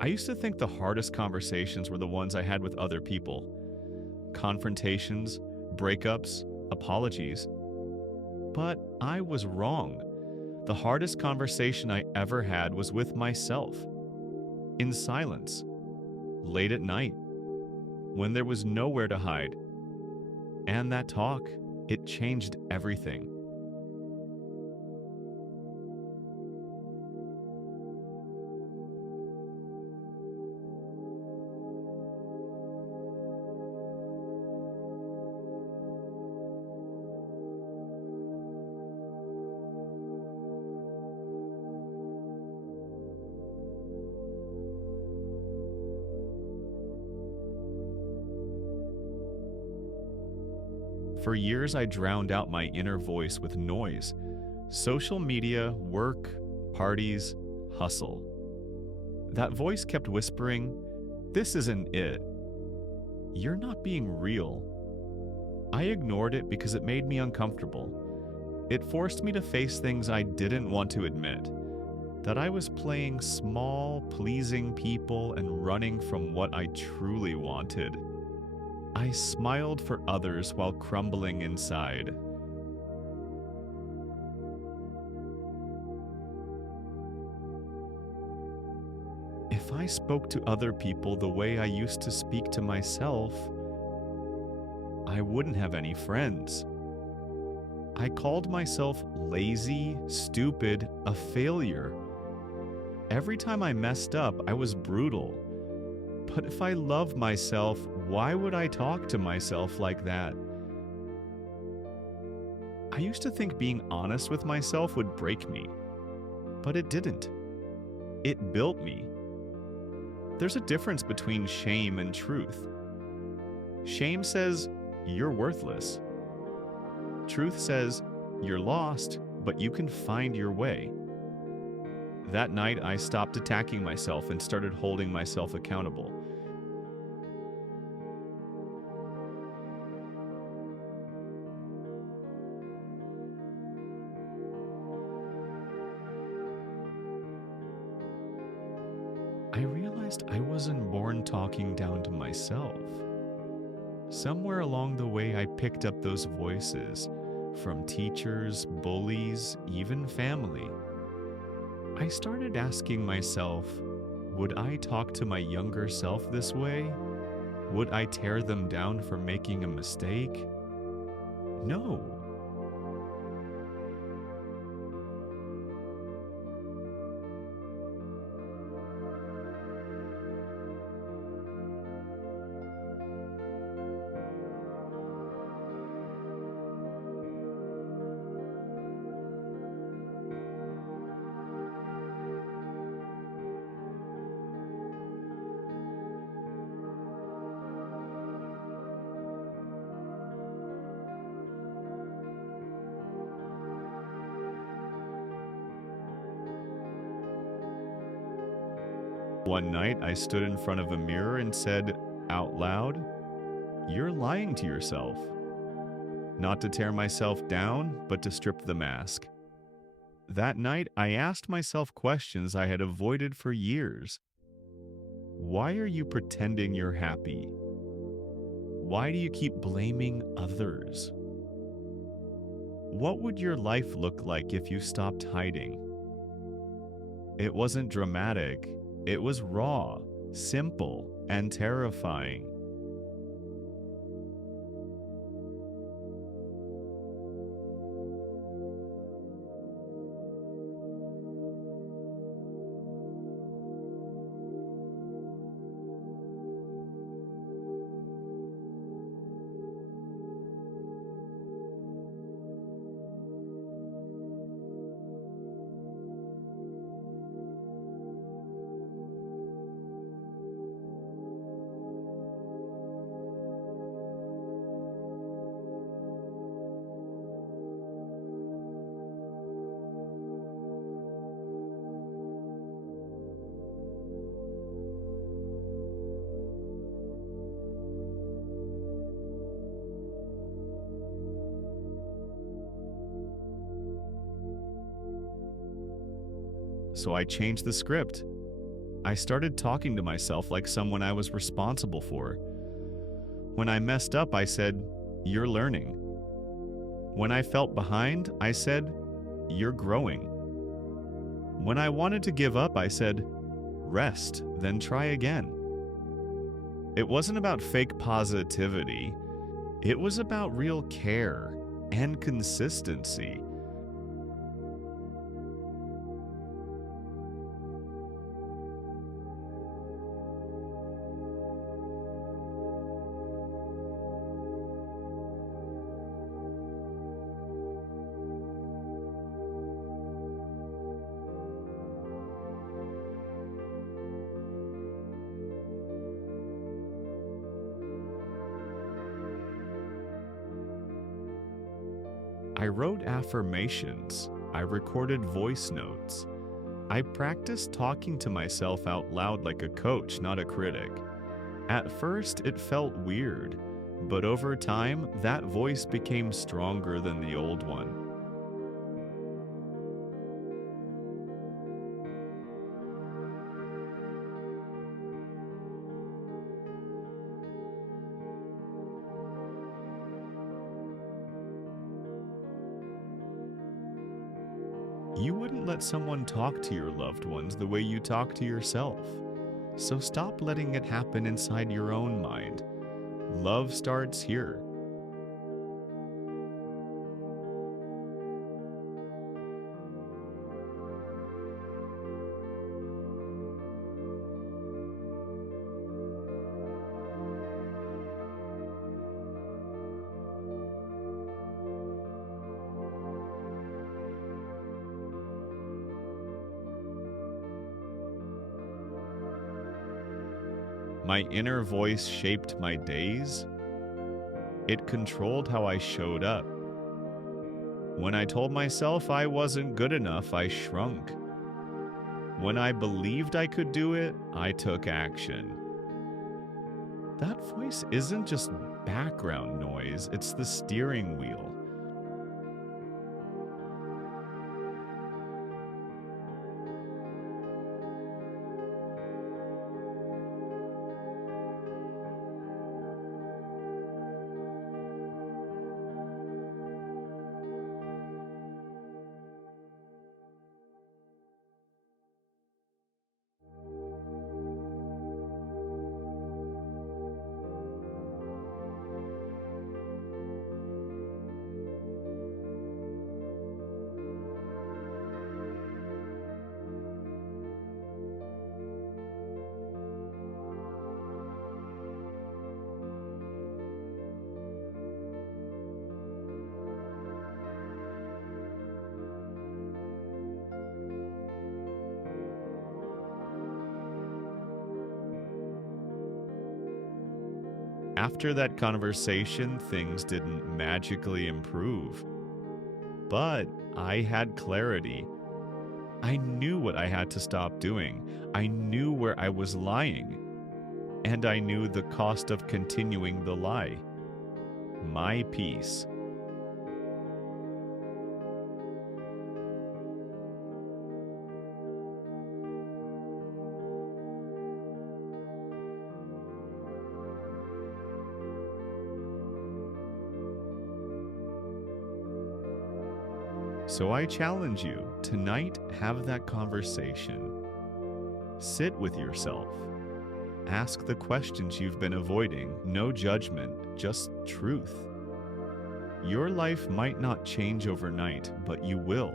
I used to think the hardest conversations were the ones I had with other people. Confrontations, breakups, apologies. But I was wrong. The hardest conversation I ever had was with myself, in silence, late at night, when there was nowhere to hide. And that talk, it changed everything. For years, I drowned out my inner voice with noise. Social media, work, parties, hustle. That voice kept whispering, "This isn't it. You're not being real." I ignored it because it made me uncomfortable. It forced me to face things I didn't want to admit. That I was playing small, pleasing people and running from what I truly wanted. I smiled for others while crumbling inside. If I spoke to other people the way I used to speak to myself, I wouldn't have any friends. I called myself lazy, stupid, a failure. Every time I messed up, I was brutal. But if I love myself, why would I talk to myself like that? I used to think being honest with myself would break me, but it didn't. It built me. There's a difference between shame and truth. Shame says, you're worthless. Truth says, you're lost, but you can find your way. That night, I stopped attacking myself and started holding myself accountable. I realized I wasn't born talking down to myself. Somewhere along the way, I picked up those voices from teachers, bullies, even family. I started asking myself, would I talk to my younger self this way? Would I tear them down for making a mistake? No. One night, I stood in front of a mirror and said out loud, "You're lying to yourself." Not to tear myself down, but to strip the mask. That night, I asked myself questions I had avoided for years. Why are you pretending you're happy? Why do you keep blaming others? What would your life look like if you stopped hiding? It wasn't dramatic. It was raw, simple, and terrifying. So I changed the script. I started talking to myself like someone I was responsible for. When I messed up, I said, "You're learning." When I felt behind, I said, "You're growing." When I wanted to give up, I said, "Rest, then try again." It wasn't about fake positivity. It was about real care and consistency. I wrote affirmations. I recorded voice notes. I practiced talking to myself out loud like a coach, not a critic. At first, it felt weird, but over time, that voice became stronger than the old one. You wouldn't let someone talk to your loved ones the way you talk to yourself. So stop letting it happen inside your own mind. Love starts here. My inner voice shaped my days. It controlled how I showed up. When I told myself I wasn't good enough, I shrunk. When I believed I could do it, I took action. That voice isn't just background noise, it's the steering wheel. After that conversation, things didn't magically improve. But I had clarity. I knew what I had to stop doing. I knew where I was lying. And I knew the cost of continuing the lie. My peace. So I challenge you, tonight, have that conversation. Sit with yourself. Ask the questions you've been avoiding. No judgment, just truth. Your life might not change overnight, but you will.